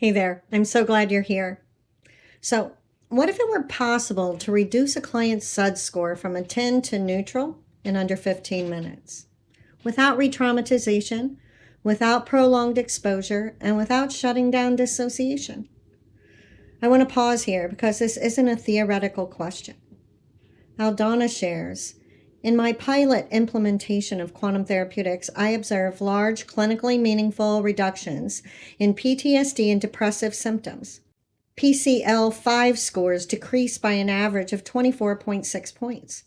Hey there, I'm so glad you're here. So, what if it were possible to reduce a client's SUD score from a 10 to neutral in under 15 minutes? Without re traumatization, without prolonged exposure, and without shutting down dissociation? I want to pause here because this isn't a theoretical question. Aldana shares, in my pilot implementation of quantum therapeutics, I observed large clinically meaningful reductions in PTSD and depressive symptoms. PCL5 scores decreased by an average of 24.6 points,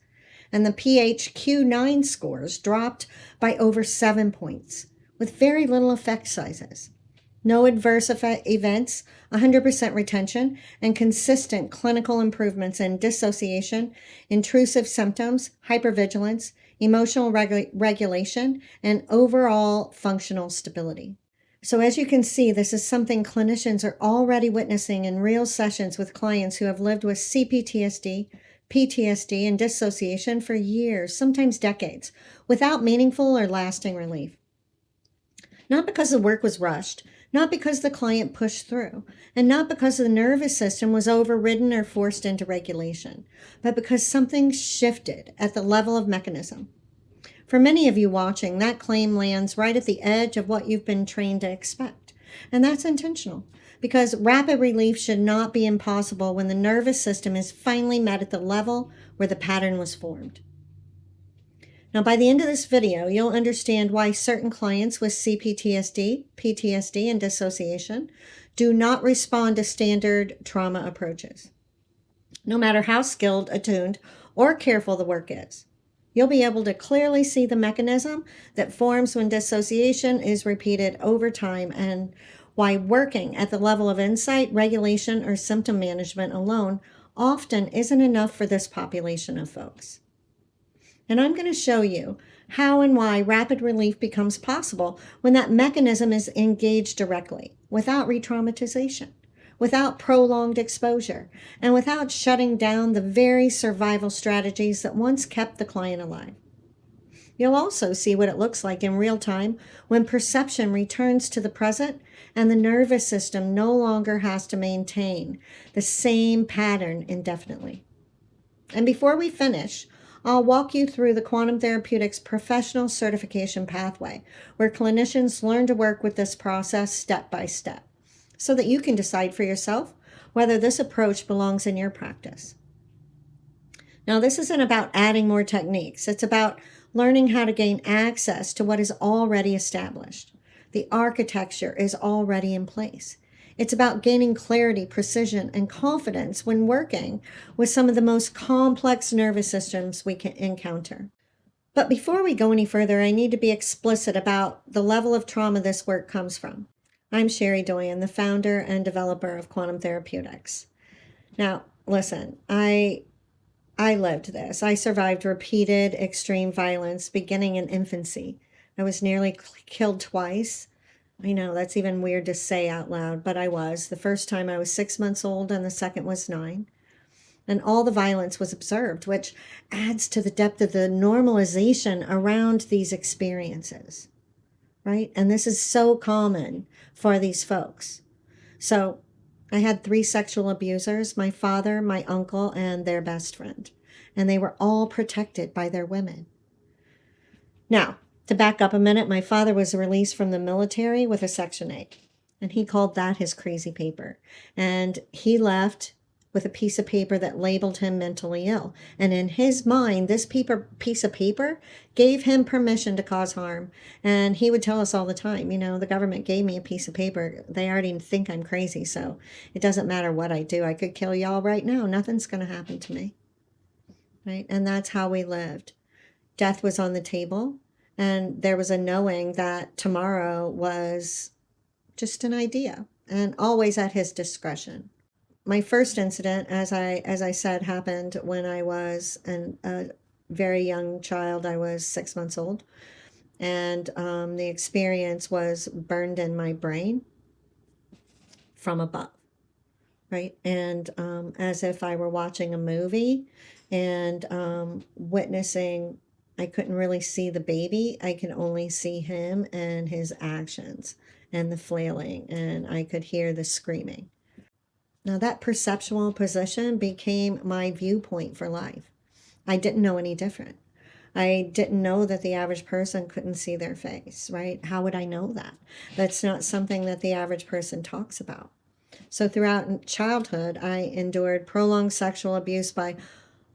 and the PHQ-9 scores dropped by over 7 points, with very little effect sizes. No adverse events, 100% retention, and consistent clinical improvements in dissociation, intrusive symptoms, hypervigilance, emotional regulation, and overall functional stability. So as you can see, this is something clinicians are already witnessing in real sessions with clients who have lived with CPTSD, PTSD, and dissociation for years, sometimes decades, without meaningful or lasting relief. Not because the work was rushed, not because the client pushed through, and not because the nervous system was overridden or forced into regulation, but because something shifted at the level of mechanism. For many of you watching, that claim lands right at the edge of what you've been trained to expect. And that's intentional, because rapid relief should not be impossible when the nervous system is finally met at the level where the pattern was formed. Now, by the end of this video, you'll understand why certain clients with CPTSD, PTSD, and dissociation do not respond to standard trauma approaches. No matter how skilled, attuned, or careful the work is, you'll be able to clearly see the mechanism that forms when dissociation is repeated over time and why working at the level of insight, regulation, or symptom management alone often isn't enough for this population of folks. And I'm going to show you how and why rapid relief becomes possible when that mechanism is engaged directly, without re-traumatization, without prolonged exposure, and without shutting down the very survival strategies that once kept the client alive. You'll also see what it looks like in real time when perception returns to the present and the nervous system no longer has to maintain the same pattern indefinitely. And before we finish, I'll walk you through the quantum therapeutics professional certification pathway, where clinicians learn to work with this process step by step, so that you can decide for yourself whether this approach belongs in your practice. Now, this isn't about adding more techniques. It's about learning how to gain access to what is already established. The architecture is already in place. It's about gaining clarity, precision, and confidence when working with some of the most complex nervous systems we can encounter. But before we go any further, I need to be explicit about the level of trauma this work comes from. I'm Sherry Doyen, the founder and developer of Quantum Therapeutics. Now, listen, I lived this. I survived repeated extreme violence beginning in infancy. I was nearly killed twice. I know that's even weird to say out loud, but I was. The first time I was 6 months old and the second was 9. And all the violence was observed, which adds to the depth of the normalization around these experiences, right? And this is so common for these folks. So I had 3 sexual abusers, my father, my uncle, and their best friend. And they were all protected by their women. Now, to back up a minute, my father was released from the military with a Section 8, and he called that his crazy paper. And he left with a piece of paper that labeled him mentally ill. And in his mind, this piece of paper gave him permission to cause harm. And he would tell us all the time, you know, the government gave me a piece of paper. They already think I'm crazy, so it doesn't matter what I do. I could kill y'all right now. Nothing's going to happen to me. Right? And that's how we lived. Death was on the table. And there was a knowing that tomorrow was just an idea and always at his discretion. My first incident, as I said, happened when I was a very young child. I was 6 months old. And the experience was burned in my brain from above, right? And as if I were watching a movie and witnessing. I couldn't really see the baby. I could only see him and his actions. and the flailing, and I could hear the screaming. Now, that perceptual position became my viewpoint for life. I didn't know any different. I didn't know that the average person couldn't see their face, right? How would I know that? That's not something that the average person talks about. So throughout childhood, I endured prolonged sexual abuse by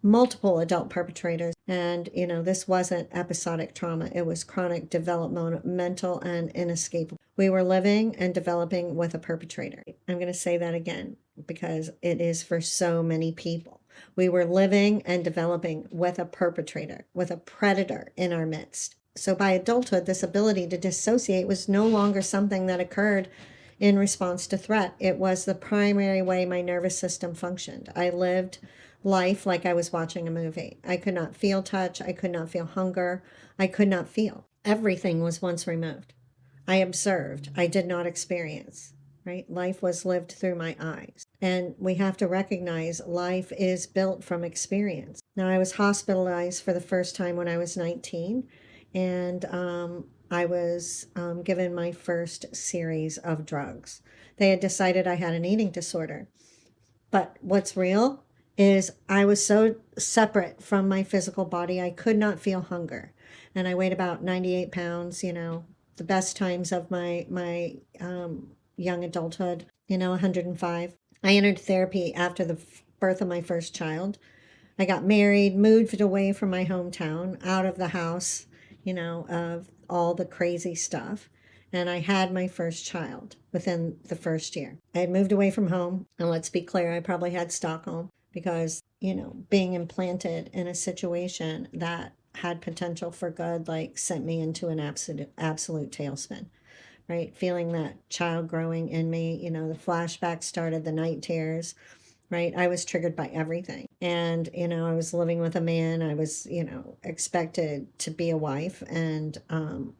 multiple adult perpetrators. And, this wasn't episodic trauma. It was chronic developmental and inescapable. We were living and developing with a perpetrator. I'm going to say that again because it is for so many people. We were living and developing with a perpetrator, with a predator in our midst. So by adulthood, this ability to dissociate was no longer something that occurred in response to threat. It was the primary way my nervous system functioned. I lived life like I was watching a movie. I could not feel touch. I could not feel hunger. I could not feel. Everything was once removed. I observed. I did not experience, right? Life was lived through my eyes. And we have to recognize life is built from experience. Now, I was hospitalized for the first time when I was 19, and I was given my first series of drugs. They had decided I had an eating disorder. But what's real is I was so separate from my physical body, I could not feel hunger. And I weighed about 98 pounds, the best times of my young adulthood, 105. I entered therapy after the birth of my first child. I got married, moved away from my hometown, out of the house, of all the crazy stuff. And I had my first child within the first year. I had moved away from home. And let's be clear, I probably had Stockholm because, being implanted in a situation that had potential for good, sent me into an absolute tailspin, right? Feeling that child growing in me, the flashbacks started, the night terrors, right? I was triggered by everything. And, I was living with a man. I was, expected to be a wife. And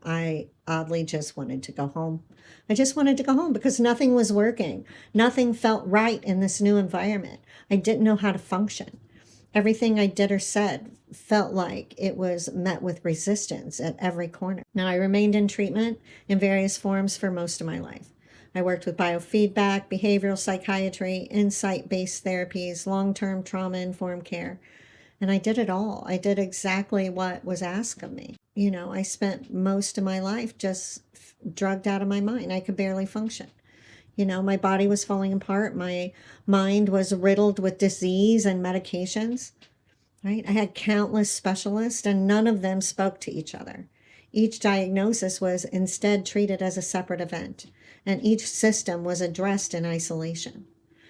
I oddly just wanted to go home. I just wanted to go home because nothing was working. Nothing felt right in this new environment. I didn't know how to function. Everything I did or said felt like it was met with resistance at every corner. Now, I remained in treatment in various forms for most of my life. I worked with biofeedback, behavioral psychiatry, insight-based therapies, long-term trauma-informed care, and I did it all. I did exactly what was asked of me. I spent most of my life just drugged out of my mind. I could barely function. My body was falling apart. My mind was riddled with disease and medications, right? I had countless specialists and none of them spoke to each other. Each diagnosis was instead treated as a separate event, and each system was addressed in isolation.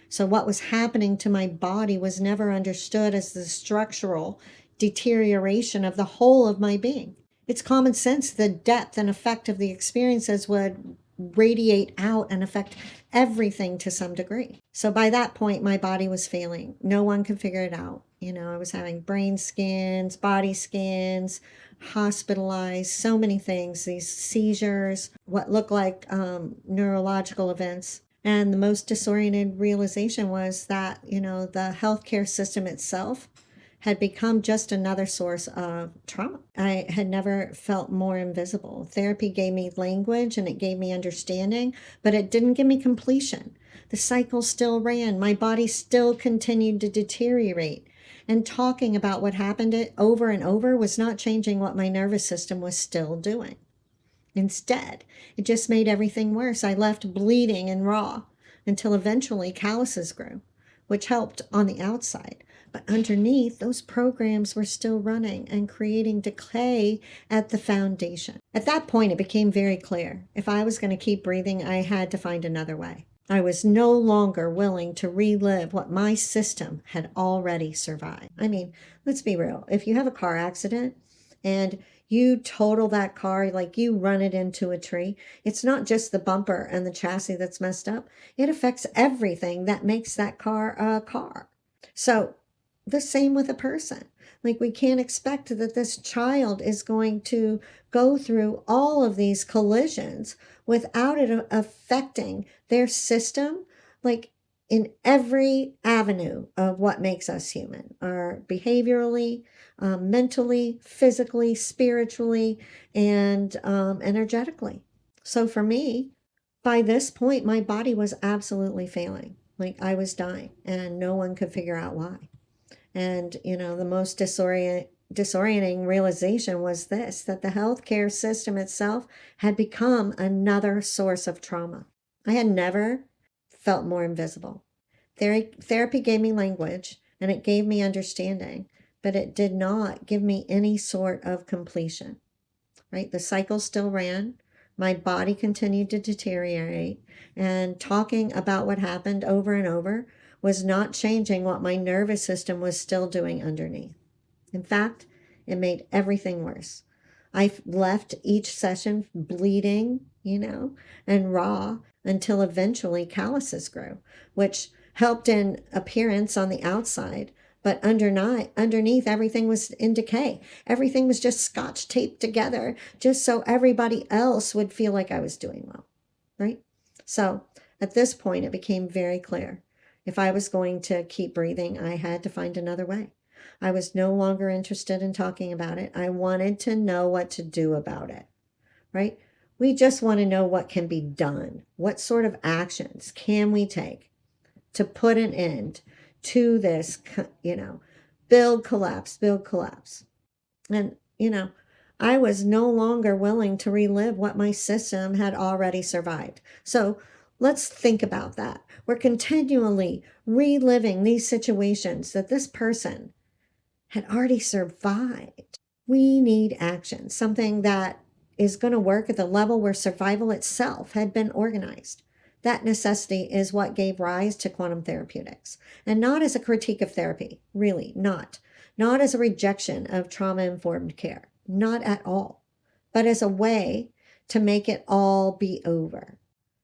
So what was happening to my body was never understood as the structural deterioration of the whole of my being. It's common sense the depth and effect of the experiences would radiate out and affect everything to some degree. So by that point, my body was failing. No one could figure it out. I was having brain scans, body scans, hospitalized, so many things, these seizures, what looked like neurological events. And the most disoriented realization was that, the healthcare system itself had become just another source of trauma. I had never felt more invisible. Therapy gave me language and it gave me understanding, but it didn't give me completion. The cycle still ran. My body still continued to deteriorate. And talking about what happened over and over was not changing what my nervous system was still doing. Instead, it just made everything worse. I left bleeding and raw until eventually calluses grew, which helped on the outside. But underneath, those programs were still running and creating decay at the foundation. At that point, it became very clear. If I was going to keep breathing, I had to find another way. I was no longer willing to relive what my system had already survived. I mean, let's be real. If you have a car accident and you total that car, like you run it into a tree, it's not just the bumper and the chassis that's messed up. It affects everything that makes that car a car. So the same with a person. Like, we can't expect that this child is going to go through all of these collisions without it affecting their system, like in every avenue of what makes us human, or behaviorally, mentally, physically, spiritually, and energetically. So for me, by this point, my body was absolutely failing. Like I was dying and no one could figure out why. And, the most disorienting realization was this, that the healthcare system itself had become another source of trauma. I had never felt more invisible. Therapy gave me language and it gave me understanding, but it did not give me any sort of completion, right? The cycle still ran. My body continued to deteriorate, and talking about what happened over and over was not changing what my nervous system was still doing underneath. In fact, it made everything worse. I left each session bleeding, and raw until eventually calluses grew, which helped in appearance on the outside, but underneath everything was in decay. Everything was just scotch taped together just so everybody else would feel like I was doing well, right? So at this point, it became very clear. If I was going to keep breathing, I had to find another way. I was no longer interested in talking about it. I wanted to know what to do about it, right? We just want to know what can be done. What sort of actions can we take to put an end to this, build, collapse. And, I was no longer willing to relive what my system had already survived. So let's think about that. We're continually reliving these situations that this person had already survived. We need action, something that is going to work at the level where survival itself had been organized. That necessity is what gave rise to quantum therapeutics, and not as a critique of therapy, really, not as a rejection of trauma-informed care, not at all, but as a way to make it all be over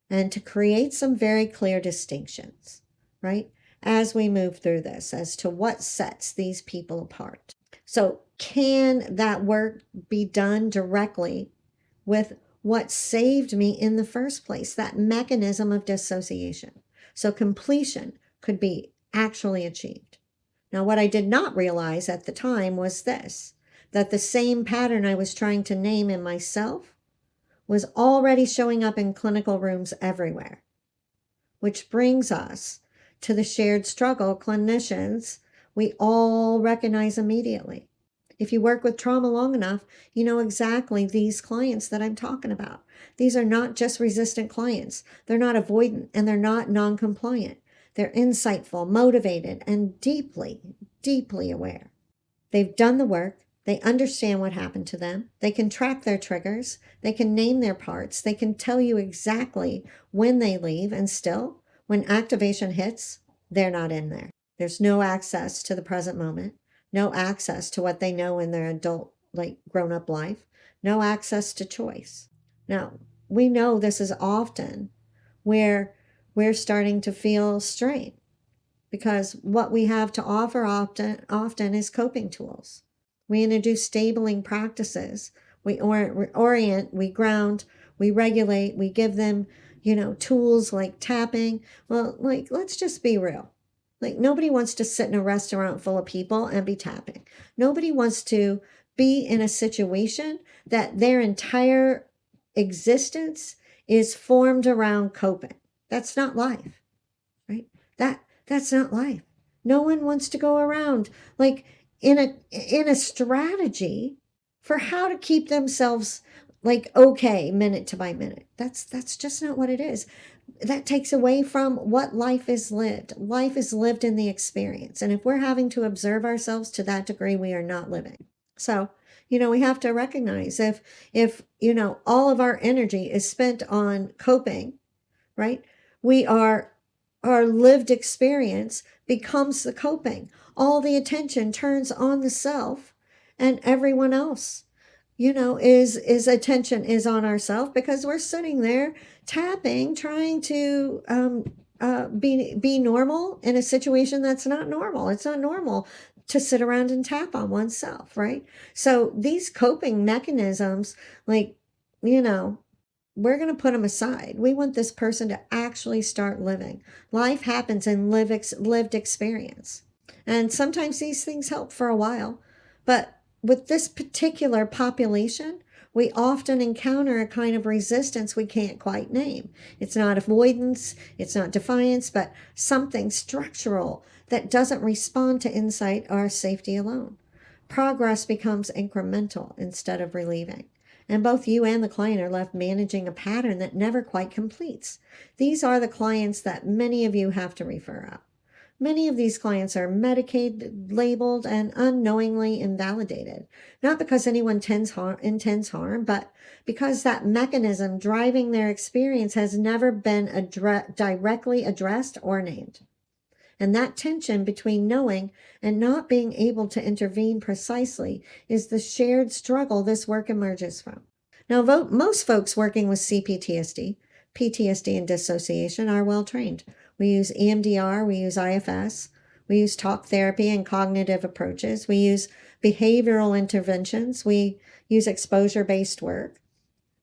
and to create some very clear distinctions, right? As we move through this, as to what sets these people apart. So can that work be done directly with what saved me in the first place, that mechanism of dissociation? So completion could be actually achieved. Now, what I did not realize at the time was this, that the same pattern I was trying to name in myself was already showing up in clinical rooms everywhere, which brings us to the shared struggle clinicians we all recognize immediately. If you work with trauma long enough, you know exactly these clients that I'm talking about. These are not just resistant clients. They're not avoidant and they're not non-compliant. They're insightful, motivated, and deeply, deeply aware. They've done the work. They understand what happened to them. They can track their triggers. They can name their parts. They can tell you exactly when they leave, and still, when activation hits, they're not in there. There's no access to the present moment, no access to what they know in their adult, grown-up life, no access to choice. Now, we know this is often where we're starting to feel strain, because what we have to offer often is coping tools. We introduce stabling practices. We orient, we ground, we regulate, we give them, tools like tapping. Well, let's just be real. Nobody wants to sit in a restaurant full of people and be tapping. Nobody wants to be in a situation that their entire existence is formed around coping. That's not life, right? That's not life. No one wants to go around in a strategy for how to keep themselves okay minute to by minute. That's just not what it is. That takes away from what life is lived. Life is lived in the experience. And if we're having to observe ourselves to that degree, we are not living. So, we have to recognize if all of our energy is spent on coping, right? Our lived experience becomes the coping. All the attention turns on the self, and everyone else, is attention is on ourselves, because we're sitting there tapping, trying to be normal in a situation that's not normal. It's not normal to sit around and tap on oneself, right? So these coping mechanisms, we're going to put them aside. We want this person to actually start living. Life happens in lived experience. And sometimes these things help for a while. But with this particular population, we often encounter a kind of resistance we can't quite name. It's not avoidance, it's not defiance, but something structural that doesn't respond to insight or safety alone. Progress becomes incremental instead of relieving. And both you and the client are left managing a pattern that never quite completes. These are the clients that many of you have to refer out. Many of these clients are medicated, labeled, and unknowingly invalidated, not because anyone intends harm, but because that mechanism driving their experience has never been directly addressed or named. And that tension between knowing and not being able to intervene precisely is the shared struggle this work emerges from. Now, most folks working with CPTSD, PTSD, and dissociation are well trained. We use EMDR, we use IFS, we use talk therapy and cognitive approaches, we use behavioral interventions, we use exposure-based work,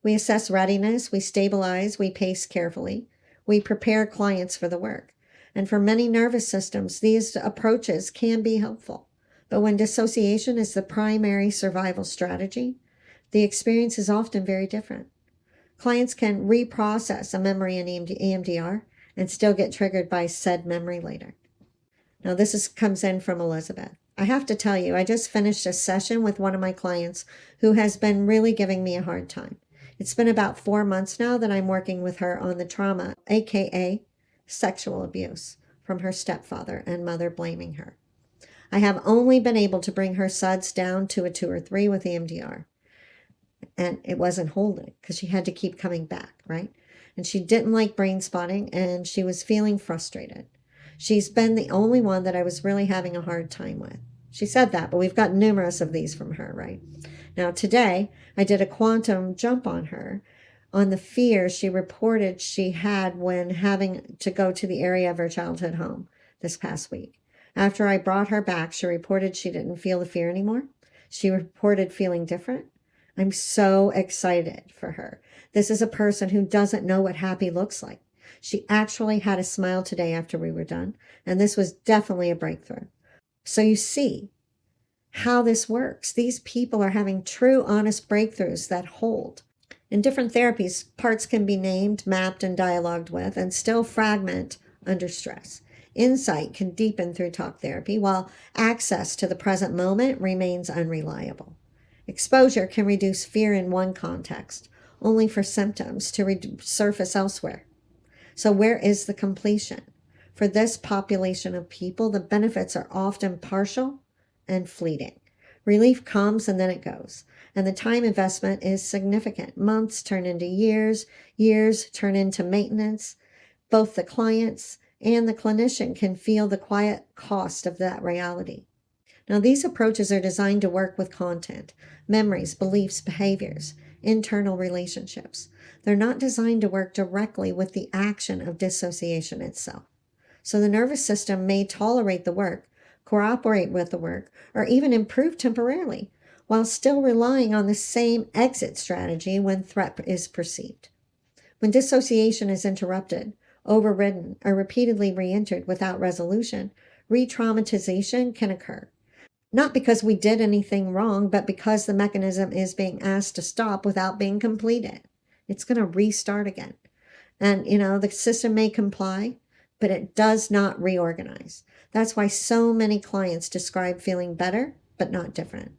we assess readiness, we stabilize, we pace carefully, we prepare clients for the work. And for many nervous systems, these approaches can be helpful. But when dissociation is the primary survival strategy, the experience is often very different. Clients can reprocess a memory in EMDR and still get triggered by said memory later. Now, comes in from Elizabeth. I have to tell you, I just finished a session with one of my clients who has been really giving me a hard time. It's been about 4 months now that I'm working with her on the trauma, aka sexual abuse, from her stepfather and mother blaming her. I have only been able to bring her SUDS down to a 2 or 3 with EMDR. And it wasn't holding because she had to keep coming back, right? And she didn't like brain spotting and she was feeling frustrated. She's been the only one that I was really having a hard time with. She said that, but we've got numerous of these from her, right? Now, today, I did a quantum jump on her on the fear she reported she had when having to go to the area of her childhood home this past week. After I brought her back, she reported she didn't feel the fear anymore. She reported feeling different. I'm so excited for her. This is a person who doesn't know what happy looks like. She actually had a smile today after we were done, and this was definitely a breakthrough. So you see how this works. These people are having true, honest breakthroughs that hold. In different therapies, parts can be named, mapped, and dialogued with, and still fragment under stress. Insight can deepen through talk therapy, while access to the present moment remains unreliable. Exposure can reduce fear in one context, only for symptoms to surface elsewhere. So where is the completion? For this population of people, the benefits are often partial and fleeting. Relief comes and then it goes. And the time investment is significant. Months turn into years, years turn into maintenance. Both the clients and the clinician can feel the quiet cost of that reality. Now, these approaches are designed to work with content, memories, beliefs, behaviors, internal relationships. They're not designed to work directly with the action of dissociation itself. So the nervous system may tolerate the work, cooperate with the work, or even improve temporarily, while still relying on the same exit strategy when threat is perceived. When dissociation is interrupted, overridden, or repeatedly re-entered without resolution, re-traumatization can occur. Not because we did anything wrong, but because the mechanism is being asked to stop without being completed. It's going to restart again. And, the system may comply, but it does not reorganize. That's why so many clients describe feeling better, but not different.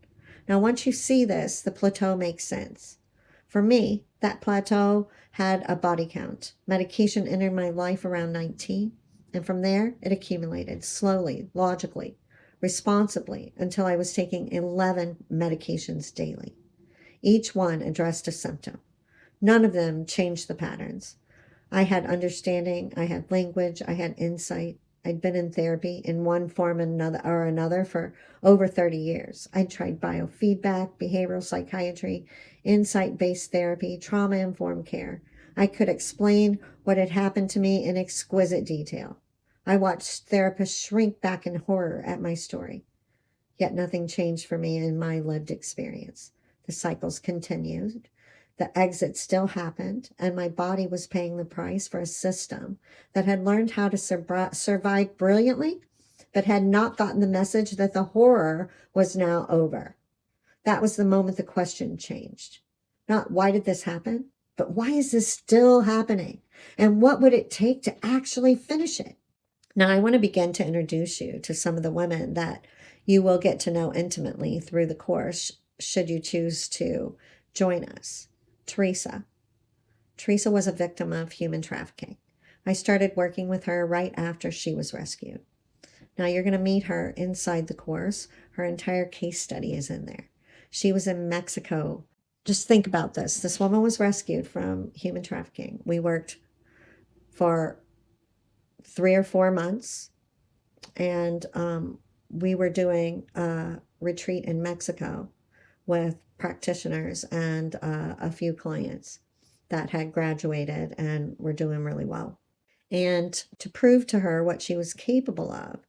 Now, once you see this, the plateau makes sense. For me, that plateau had a body count. Medication entered my life around 19, and from there, it accumulated slowly, logically, responsibly, until I was taking 11 medications daily. Each one addressed a symptom. None of them changed the patterns. I had understanding, I had language, I had insight. I'd been in therapy in one form or another for over 30 years. I'd tried biofeedback, behavioral psychiatry, insight-based therapy, trauma-informed care. I could explain what had happened to me in exquisite detail. I watched therapists shrink back in horror at my story. Yet nothing changed for me in my lived experience. The cycles continued. The exit still happened, and my body was paying the price for a system that had learned how to survive brilliantly, but had not gotten the message that the horror was now over. That was the moment the question changed. Not why did this happen, but why is this still happening? And what would it take to actually finish it? Now, I want to begin to introduce you to some of the women that you will get to know intimately through the course, should you choose to join us. Teresa. Teresa was a victim of human trafficking. I started working with her right after she was rescued. Now, you're going to meet her inside the course. Her entire case study is in there. She was in Mexico. Just think about this. This woman was rescued from human trafficking. We worked for 3 or 4 months, and we were doing a retreat in Mexico with practitioners and a few clients that had graduated and were doing really well. And to prove to her what she was capable of,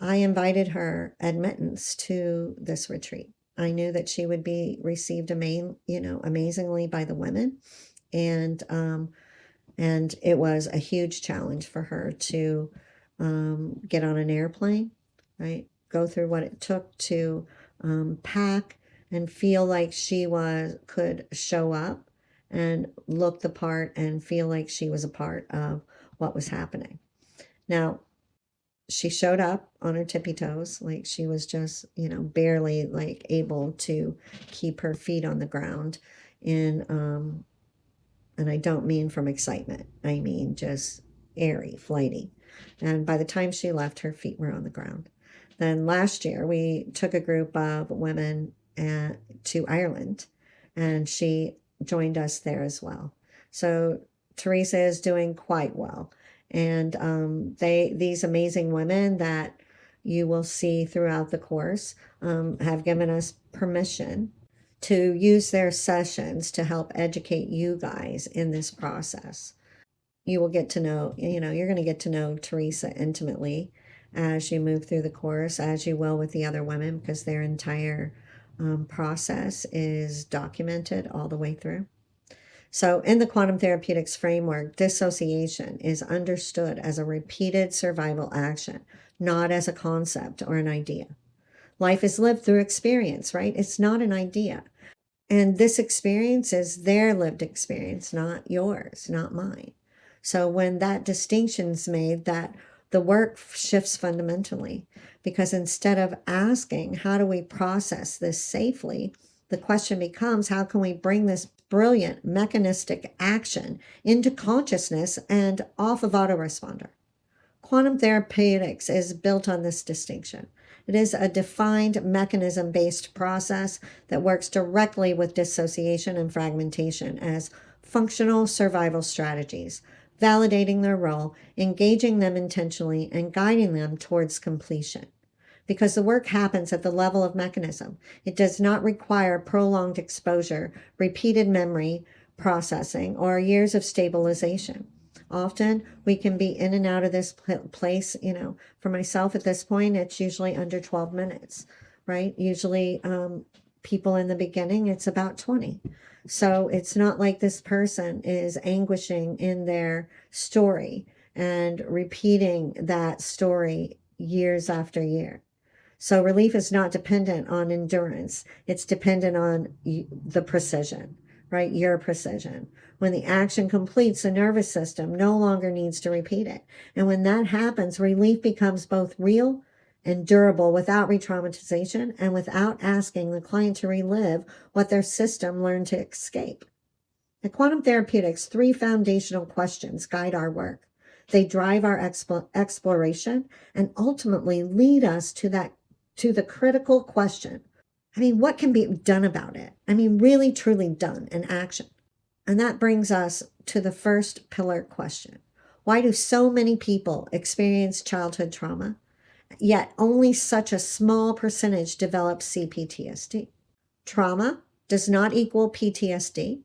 I invited her admittance to this retreat. I knew that she would be received amazingly by the women, and it was a huge challenge for her to get on an airplane, right? Go through what it took to pack and feel like she could show up and look the part and feel like she was a part of what was happening. Now, she showed up on her tippy toes, like she was just, barely like able to keep her feet on the ground and I don't mean from excitement. I mean just airy, flighty. And by the time she left, her feet were on the ground. Then last year, we took a group of women to Ireland, and she joined us there as well. So Teresa is doing quite well. And these amazing women that you will see throughout the course have given us permission to use their sessions to help educate you guys in this process. You will get to know, you're going to get to know Teresa intimately as you move through the course, as you will with the other women, because their entire process is documented all the way through. So in the quantum therapeutics framework, dissociation is understood as a repeated survival action, not as a concept or an idea. Life is lived through experience, right? It's not an idea. And this experience is their lived experience, not yours, not mine. So when that distinction's made, that the work shifts fundamentally, because instead of asking, how do we process this safely? The question becomes, how can we bring this brilliant mechanistic action into consciousness and off of autoresponder? Quantum therapeutics is built on this distinction. It is a defined mechanism-based process that works directly with dissociation and fragmentation as functional survival strategies, validating their role, engaging them intentionally, and guiding them towards completion. Because the work happens at the level of mechanism, it does not require prolonged exposure, repeated memory processing, or years of stabilization. Often we can be in and out of this place, for myself at this point, it's usually under 12 minutes, right? Usually people in the beginning, it's about 20. So it's not like this person is anguishing in their story and repeating that story years after year. So relief is not dependent on endurance. It's dependent on the precision, right? Your precision. When the action completes, the nervous system no longer needs to repeat it. And when that happens, relief becomes both real and durable without re-traumatization and without asking the client to relive what their system learned to escape. At Quantum Therapeutics, 3 foundational questions guide our work. They drive our exploration and ultimately lead us to the critical question. What can be done about it? Really, truly done in action. And that brings us to the first pillar question. Why do so many people experience childhood trauma, yet only such a small percentage develop CPTSD? Trauma does not equal PTSD,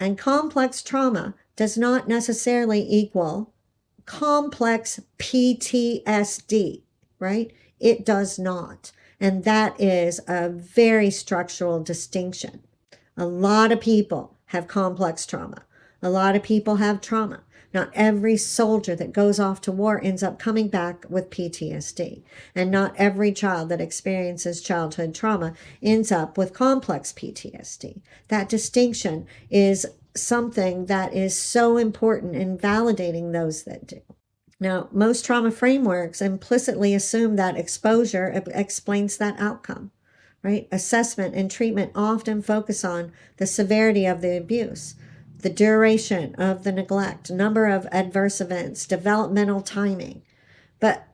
and complex trauma does not necessarily equal complex PTSD, right? It does not. And that is a very structural distinction. A lot of people have complex trauma. A lot of people have trauma. Not every soldier that goes off to war ends up coming back with PTSD. And not every child that experiences childhood trauma ends up with complex PTSD. That distinction is something that is so important in validating those that do. Now, most trauma frameworks implicitly assume that exposure explains that outcome, right? Assessment and treatment often focus on the severity of the abuse, the duration of the neglect, number of adverse events, developmental timing. But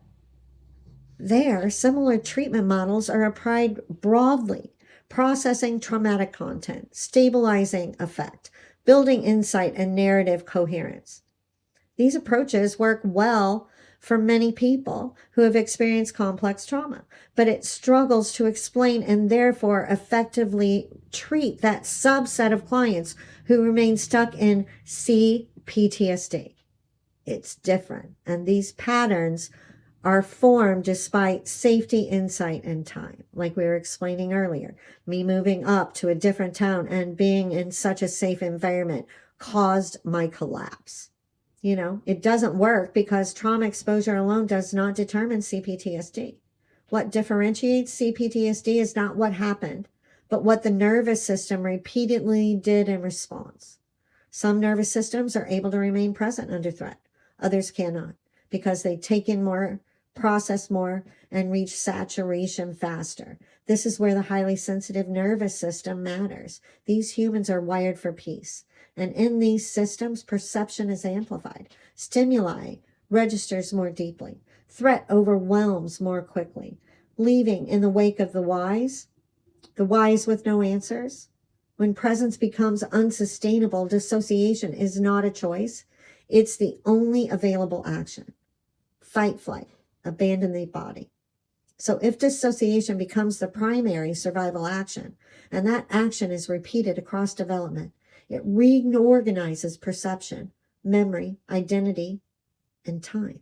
there, similar treatment models are applied broadly, processing traumatic content, stabilizing effect, building insight and narrative coherence. These approaches work well for many people who have experienced complex trauma, but it struggles to explain and therefore effectively treat that subset of clients who remain stuck in CPTSD. It's different, and these patterns are formed despite safety, insight, and time. Like we were explaining earlier, me moving up to a different town and being in such a safe environment caused my collapse. You know, it doesn't work because trauma exposure alone does not determine CPTSD. What differentiates CPTSD is not what happened, but what the nervous system repeatedly did in response. Some nervous systems are able to remain present under threat. Others cannot because they take in more, process more, and reach saturation faster. This is where the highly sensitive nervous system matters. These humans are wired for peace. And in these systems, perception is amplified. Stimuli registers more deeply. Threat overwhelms more quickly. Leaving in the wake of the wise with no answers. When presence becomes unsustainable, dissociation is not a choice. It's the only available action. Fight, flight, abandon the body. So if dissociation becomes the primary survival action, and that action is repeated across development, it reorganizes perception, memory, identity, and time.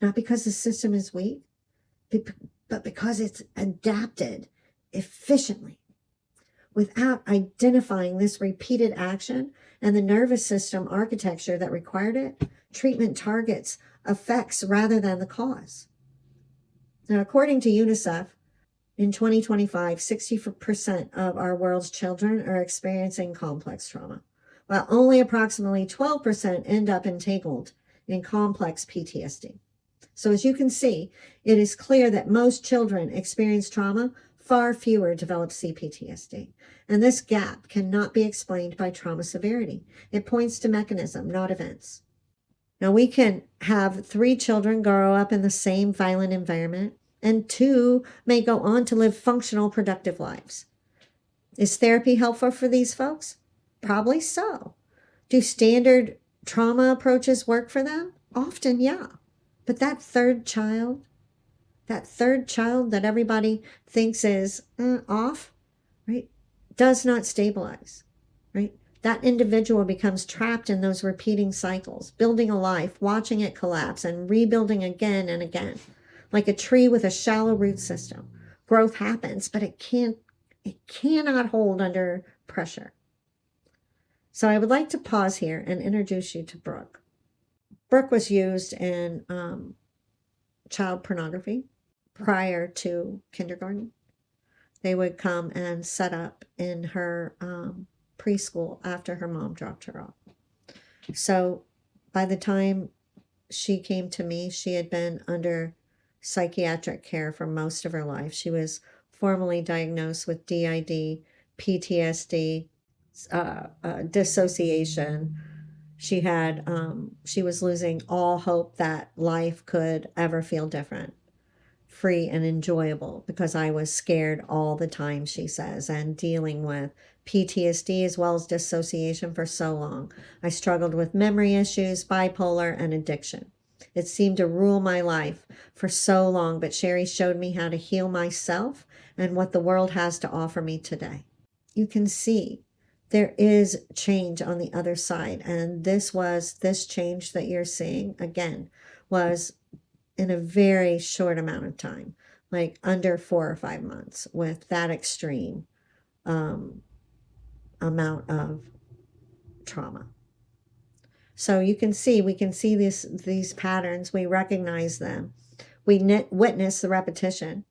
Not because the system is weak, but because it's adapted efficiently. Without identifying this repeated action and the nervous system architecture that required it, treatment targets effects rather than the cause. Now, according to UNICEF, in 2025, 60% of our world's children are experiencing complex trauma, while only approximately 12% end up entangled in complex PTSD. So as you can see, it is clear that most children experience trauma, far fewer develop CPTSD. And this gap cannot be explained by trauma severity. It points to mechanism, not events. Now, we can have 3 children grow up in the same violent environment, and 2 may go on to live functional, productive lives. Is therapy helpful for these folks? Probably so. Do standard trauma approaches work for them? Often, yeah. But that third child that everybody thinks is off, right, does not stabilize, right? That individual becomes trapped in those repeating cycles, building a life, watching it collapse, and rebuilding again and again. Like a tree with a shallow root system. Growth happens, but it cannot hold under pressure. So I would like to pause here and introduce you to Brooke. Brooke was used in child pornography prior to kindergarten. They would come and set up in her preschool after her mom dropped her off. So by the time she came to me, she had been under psychiatric care for most of her life. She was formally diagnosed with DID, PTSD, dissociation. She was losing all hope that life could ever feel different, free and enjoyable, because I was scared all the time, she says, and dealing with PTSD as well as dissociation for so long. I struggled with memory issues, bipolar, and addiction. It seemed to rule my life for so long, but Sherry showed me how to heal myself and what the world has to offer me today. You can see there is change on the other side, and this change that you're seeing, again, was in a very short amount of time, like under 4 or 5 months, with that extreme amount of trauma. So you can see, we can see these patterns. We recognize them. We witness the repetition.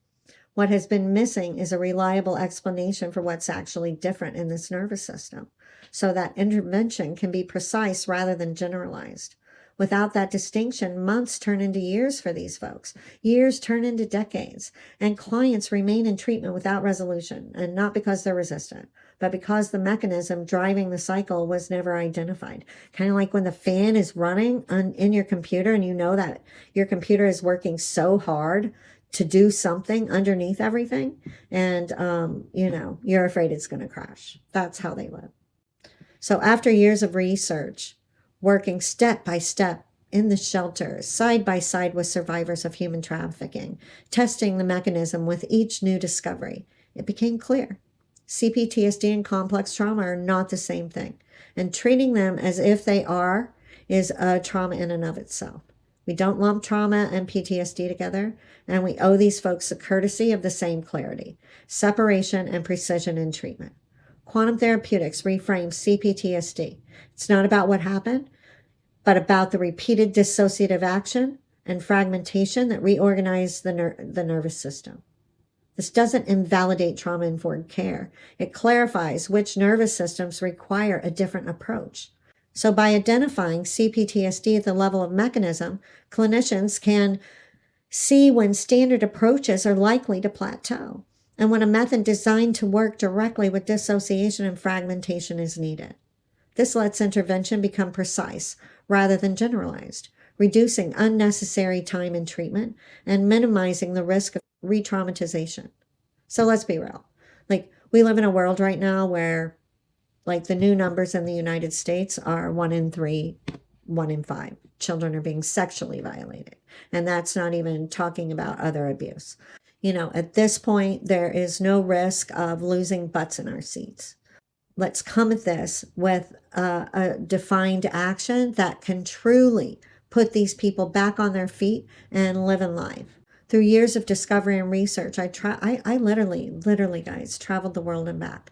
What has been missing is a reliable explanation for what's actually different in this nervous system, so that intervention can be precise rather than generalized. Without that distinction, months turn into years for these folks. Years turn into decades, and clients remain in treatment without resolution, and not because they're resistant, but because the mechanism driving the cycle was never identified. Kind of like when the fan is running in your computer and you know that your computer is working so hard to do something underneath everything, and you're afraid it's going to crash. That's how they live. So after years of research, working step by step in the shelters, side by side with survivors of human trafficking, testing the mechanism with each new discovery, it became clear CPTSD and complex trauma are not the same thing, and treating them as if they are is a trauma in and of itself. We don't lump trauma and PTSD together, and we owe these folks the courtesy of the same clarity, separation, and precision in treatment. Quantum therapeutics reframes CPTSD. It's not about what happened, but about the repeated dissociative action and fragmentation that reorganize the nervous system. This doesn't invalidate trauma-informed care. It clarifies which nervous systems require a different approach. So by identifying CPTSD at the level of mechanism, clinicians can see when standard approaches are likely to plateau and when a method designed to work directly with dissociation and fragmentation is needed. This lets intervention become precise rather than generalized, reducing unnecessary time in treatment and minimizing the risk of re-traumatization. So let's be real. We live in a world right now where the new numbers in the United States are 1 in 3, 1 in 5 children are being sexually violated. And that's not even talking about other abuse. At this point, there is no risk of losing butts in our seats. Let's come at this with a defined action that can truly put these people back on their feet and live in life. Through years of discovery and research, I literally, guys, traveled the world and back,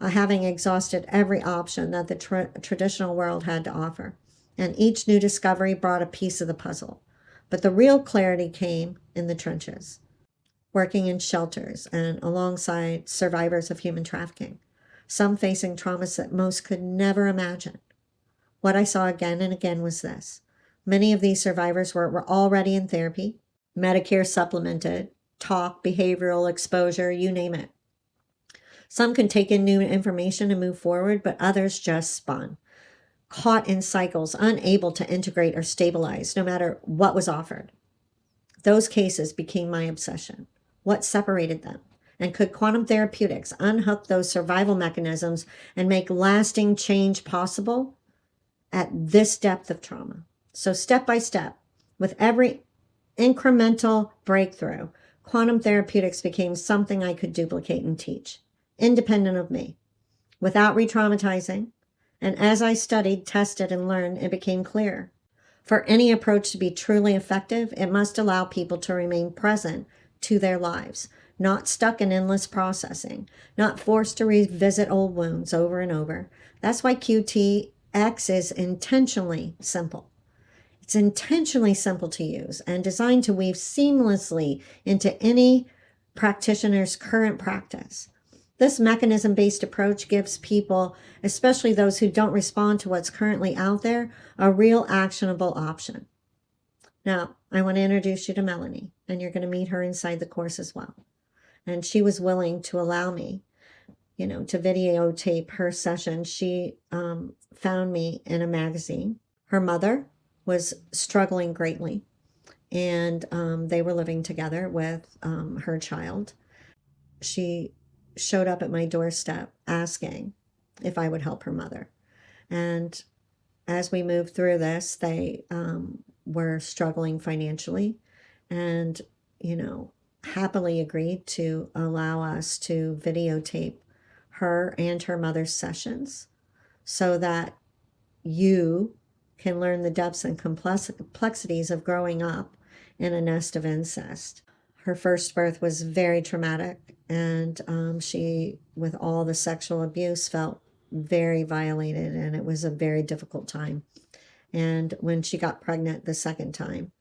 having exhausted every option that the traditional world had to offer. And each new discovery brought a piece of the puzzle. But the real clarity came in the trenches, working in shelters and alongside survivors of human trafficking, some facing traumas that most could never imagine. What I saw again and again was this. Many of these survivors were already in therapy, Medicare supplemented, talk, behavioral exposure, you name it. Some can take in new information and move forward, but others just spun, caught in cycles, unable to integrate or stabilize no matter what was offered. Those cases became my obsession. What separated them? And could quantum therapeutics unhook those survival mechanisms and make lasting change possible at this depth of trauma? So step by step, with every incremental breakthrough, quantum therapeutics became something I could duplicate and teach, independent of me, without re-traumatizing. And as I studied, tested, and learned, it became clear. For any approach to be truly effective, it must allow people to remain present to their lives, not stuck in endless processing, not forced to revisit old wounds over and over. That's why QTX is intentionally simple. It's intentionally simple to use and designed to weave seamlessly into any practitioner's current practice. This mechanism-based approach gives people, especially those who don't respond to what's currently out there, a real actionable option. Now, I want to introduce you to Melanie, and you're going to meet her inside the course as well. And she was willing to allow me, to videotape her session. She found me in a magazine. Her mother was struggling greatly, and they were living together with her child. She showed up at my doorstep asking if I would help her mother. And as we moved through this, they were struggling financially and, happily agreed to allow us to videotape her and her mother's sessions so that you can learn the depths and complexities of growing up in a nest of incest. Her first birth was very traumatic, and she, with all the sexual abuse, felt very violated, and it was a very difficult time. And when she got pregnant the second time,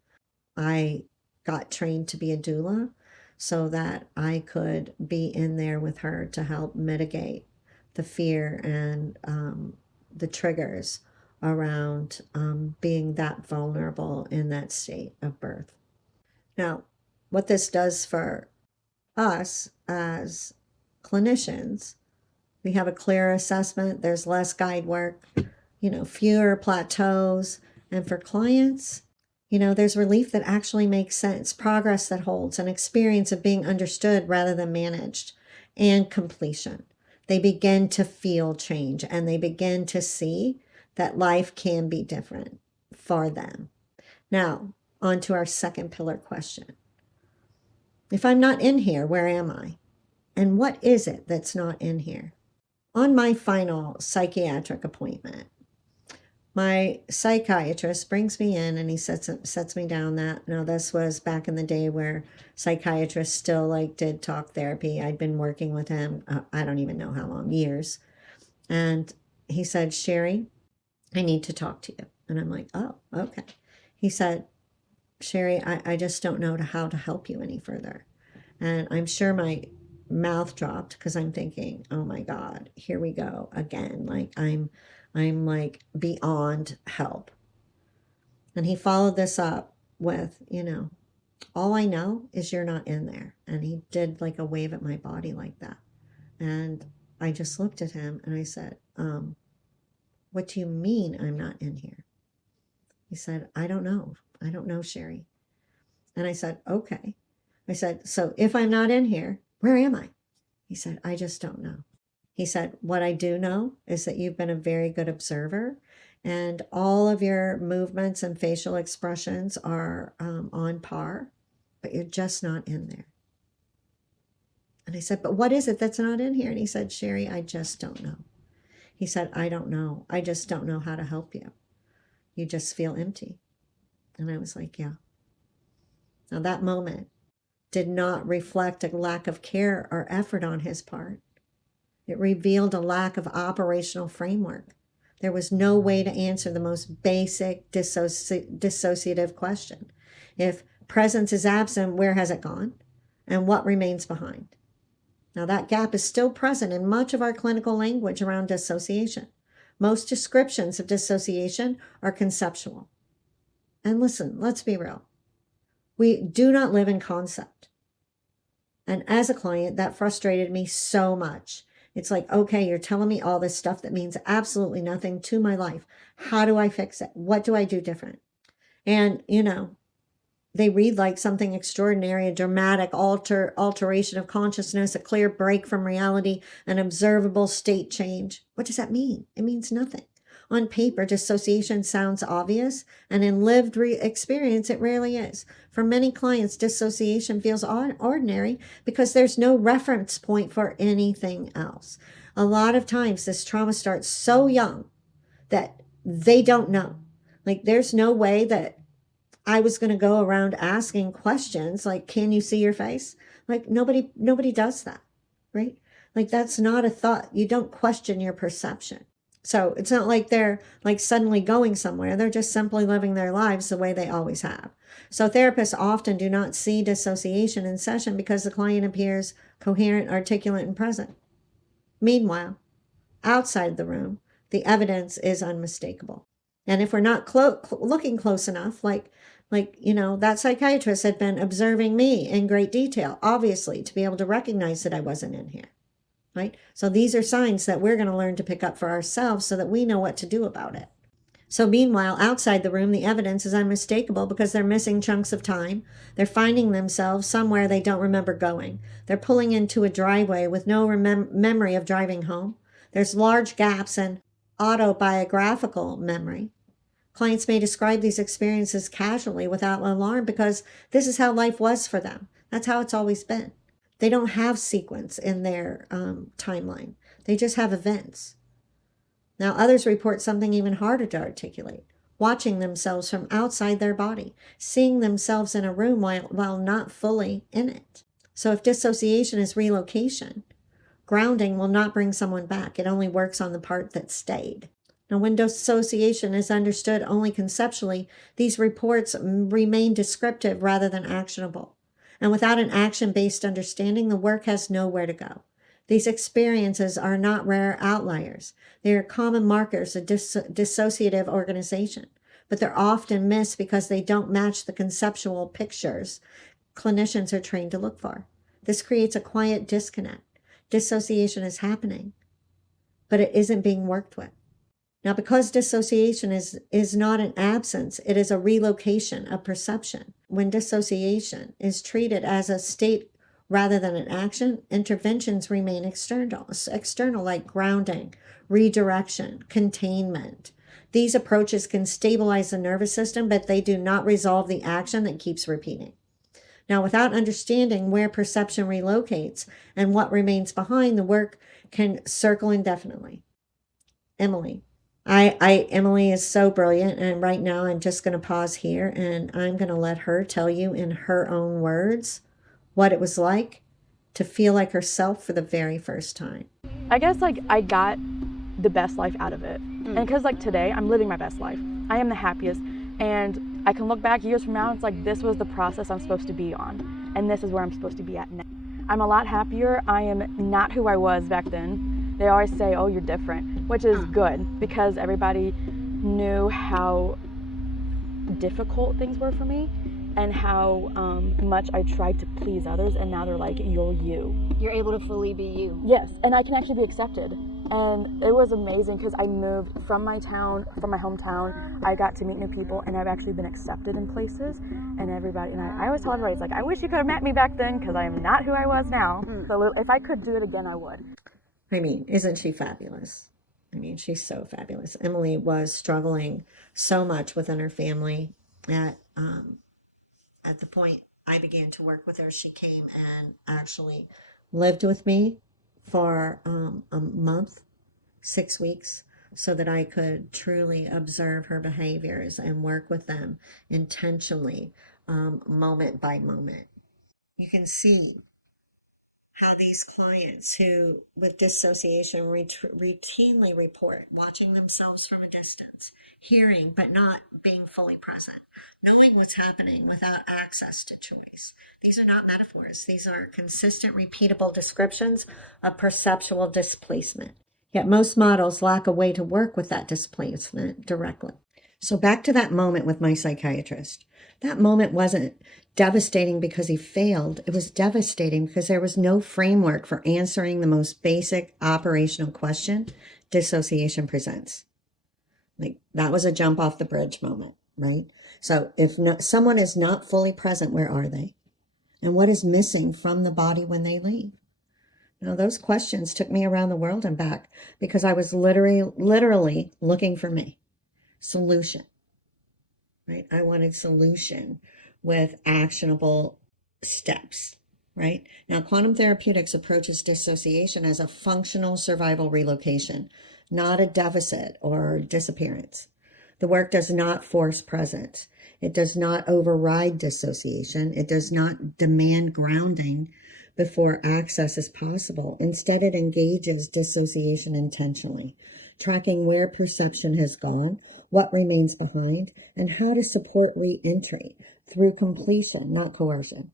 I got trained to be a doula so that I could be in there with her to help mitigate the fear and the triggers around being that vulnerable in that state of birth. Now, what this does for us as clinicians, we have a clearer assessment, there's less guide work, fewer plateaus. And for clients, there's relief that actually makes sense, progress that holds, an experience of being understood rather than managed, and completion. They begin to feel change and they begin to see that life can be different for them. Now, on to our second pillar question. If I'm not in here, where am I? And what is it that's not in here? On my final psychiatric appointment, my psychiatrist brings me in and he sets me down. Now this was back in the day where psychiatrists still did talk therapy. I'd been working with him, I don't even know how long, years. And he said, Sherry, I need to talk to you. And I'm like, oh, okay. He said, Sherry, I just don't know how to help you any further. And I'm sure my mouth dropped because I'm thinking, oh my God, here we go again. I'm like beyond help. And he followed this up with, all I know is you're not in there. And he did a wave at my body like that. And I just looked at him and I said, what do you mean I'm not in here? He said, I don't know. I don't know, Sherry. And I said, okay. I said, so if I'm not in here, where am I? He said, I just don't know. He said, what I do know is that you've been a very good observer and all of your movements and facial expressions are on par, but you're just not in there. And I said, but what is it that's not in here? And he said, Sherry, I just don't know. He said, I don't know. I just don't know how to help you. You just feel empty. And I was like, yeah. Now that moment did not reflect a lack of care or effort on his part. It revealed a lack of operational framework. There was no way to answer the most basic dissociative question. If presence is absent, where has it gone? And what remains behind? Now that gap is still present in much of our clinical language around dissociation. Most descriptions of dissociation are conceptual. And listen, let's be real. We do not live in concept. And as a client, that frustrated me so much. It's like, okay, you're telling me all this stuff that means absolutely nothing to my life. How do I fix it? What do I do different? And, they read like something extraordinary, a dramatic alteration of consciousness, a clear break from reality, an observable state change. What does that mean? It means nothing. On paper, dissociation sounds obvious, and in lived experience, it rarely is. For many clients, dissociation feels ordinary because there's no reference point for anything else. A lot of times, this trauma starts so young that they don't know. There's no way that I was going to go around asking questions like, can you see your face? Nobody does that, right? That's not a thought. You don't question your perception. So it's not like they're suddenly going somewhere. They're just simply living their lives the way they always have. So therapists often do not see dissociation in session because the client appears coherent, articulate, and present. Meanwhile, outside the room, the evidence is unmistakable. And if we're not looking close enough, that psychiatrist had been observing me in great detail, obviously, to be able to recognize that I wasn't in here. Right? So these are signs that we're going to learn to pick up for ourselves so that we know what to do about it. So meanwhile, outside the room, the evidence is unmistakable because they're missing chunks of time. They're finding themselves somewhere they don't remember going. They're pulling into a driveway with no memory of driving home. There's large gaps in autobiographical memory. Clients may describe these experiences casually without alarm because this is how life was for them. That's how it's always been. They don't have sequence in their timeline. They just have events. Now, others report something even harder to articulate, watching themselves from outside their body, seeing themselves in a room while not fully in it. So if dissociation is relocation, grounding will not bring someone back. It only works on the part that stayed. Now, when dissociation is understood only conceptually, these reports remain descriptive rather than actionable. And without an action-based understanding, the work has nowhere to go. These experiences are not rare outliers. They are common markers of dissociative organization, but they're often missed because they don't match the conceptual pictures clinicians are trained to look for. This creates a quiet disconnect. Dissociation is happening, but it isn't being worked with. Now, because dissociation is not an absence, it is a relocation of perception. When dissociation is treated as a state rather than an action, interventions remain external like grounding, redirection, containment. These approaches can stabilize the nervous system, but they do not resolve the action that keeps repeating. Now, without understanding where perception relocates and what remains behind, the work can circle indefinitely. Emily. Emily is so brilliant, and right now I'm just going to pause here and I'm going to let her tell you in her own words what it was like to feel like herself for the very first time. I guess I got the best life out of it. And because today I'm living my best life. I am the happiest, and I can look back years from now, it's this was the process I'm supposed to be on, and this is where I'm supposed to be at now. I'm a lot happier. I am not who I was back then. They always say, oh, you're different, which is good because everybody knew how difficult things were for me and how much I tried to please others, and now they're like, you're you. You're able to fully be you. Yes, and I can actually be accepted. And it was amazing because I moved from my hometown. I got to meet new people, and I've actually been accepted in places. And everybody, and I always tell everybody, it's I wish you could have met me back then because I am not who I was now. So if I could do it again, I would. I mean, isn't she fabulous? I mean, she's so fabulous. Emily was struggling so much within her family. At the point I began to work with her, she came and actually lived with me for a month, 6 weeks, so that I could truly observe her behaviors and work with them intentionally, moment by moment. You can see how these clients who with dissociation routinely report watching themselves from a distance, hearing but not being fully present, knowing what's happening without access to choice. These are not metaphors. These are consistent, repeatable descriptions of perceptual displacement. Yet most models lack a way to work with that displacement directly. So back to that moment with my psychiatrist. That moment wasn't devastating because he failed. It was devastating because there was no framework for answering the most basic operational question dissociation presents. That was a jump off the bridge moment, right? So if someone is not fully present, where are they? And what is missing from the body when they leave? Now, those questions took me around the world and back because I was literally looking for me. Solution, right? I wanted solution with actionable steps, right? Now, quantum therapeutics approaches dissociation as a functional survival relocation, not a deficit or disappearance. The work does not force presence. It does not override dissociation. It does not demand grounding before access is possible. Instead, it engages dissociation intentionally, tracking where perception has gone, what remains behind, and how to support re-entry through completion, not coercion.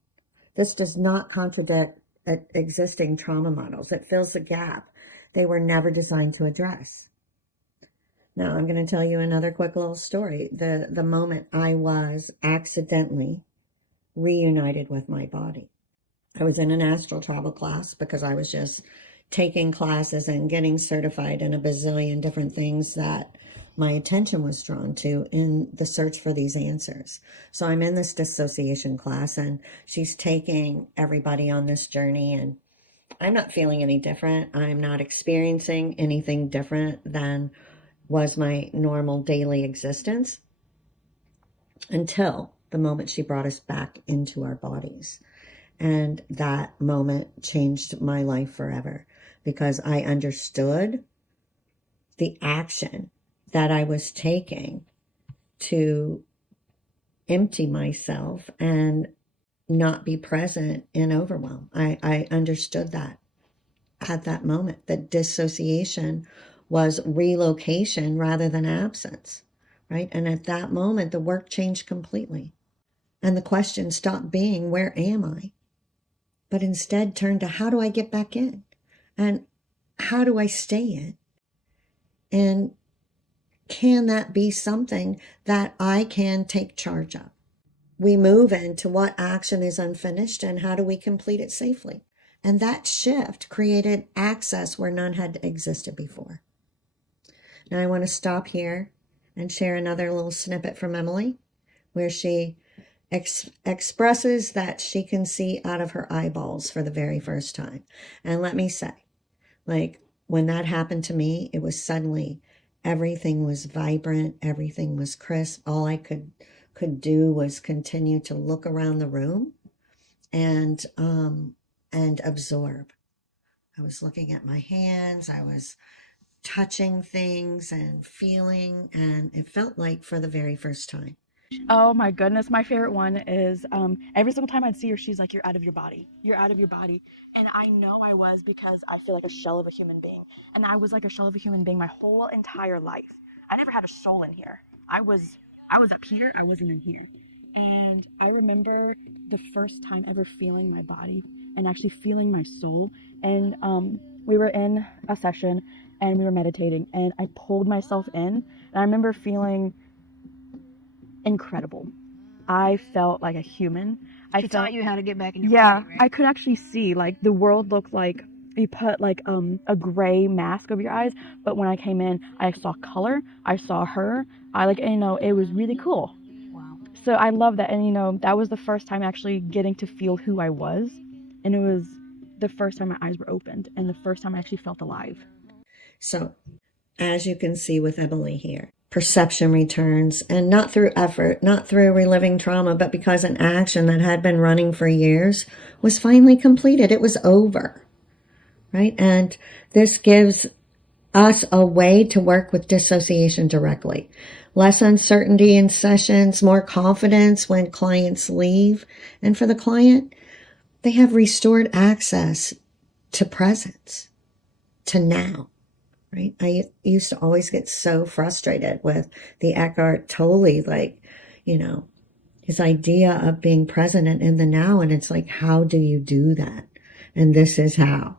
This does not contradict existing trauma models. It fills the gap they were never designed to address. Now, I'm going to tell you another quick little story. The moment I was accidentally reunited with my body. I was in an astral travel class because I was just taking classes and getting certified in a bazillion different things that my attention was drawn to in the search for these answers. So I'm in this dissociation class and she's taking everybody on this journey, and I'm not feeling any different. I'm not experiencing anything different than was my normal daily existence until the moment she brought us back into our bodies. And that moment changed my life forever because I understood the action that I was taking to empty myself and not be present in overwhelm. I understood that at that moment, that dissociation was relocation rather than absence, right? And at that moment, the work changed completely. And the question stopped being, where am I? But instead turned to, how do I get back in? And how do I stay in? And can that be something that I can take charge of? We move into what action is unfinished and how do we complete it safely? And that shift created access where none had existed before. Now I want to stop here and share another little snippet from Emily where she expresses that she can see out of her eyeballs for the very first time. And let me say, like, when that happened to me, it was suddenly everything was vibrant, everything was crisp. All I could do was continue to look around the room and absorb. I was looking at my hands, I was touching things and feeling, and it felt like for the very first time. Oh my goodness, my favorite one is every single time I'd see her, she's like, you're out of your body. You're out of your body. And I know I was, because I feel like a shell of a human being. And I was like a shell of a human being my whole entire life. I never had a soul in here. I was up here, I wasn't in here. And I remember the first time ever feeling my body and actually feeling my soul. And we were in a session and we were meditating, and I pulled myself in, and I remember feeling incredible. I felt like a human. She taught you how to get back in your Yeah, body, right? I could actually see, like, the world looked like you put like a gray mask over your eyes, but when I came in, I saw color. I saw her. It was really cool. Wow. So I love that, and that was the first time actually getting to feel who I was, and it was the first time my eyes were opened and the first time I actually felt alive. So, as you can see with Emily here, perception returns, and not through effort, not through reliving trauma, but because an action that had been running for years was finally completed. It was over, right? And this gives us a way to work with dissociation directly. Less uncertainty in sessions, more confidence when clients leave. And for the client, they have restored access to presence, to now. Right? I used to always get so frustrated with the Eckhart Tolle, his idea of being present and in the now. And it's like, how do you do that? And this is how,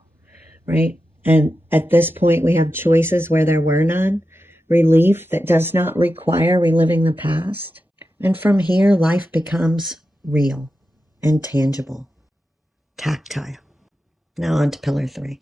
right? And at this point, we have choices where there were none, relief that does not require reliving the past. And from here, life becomes real and tangible, tactile. Now on to pillar 3.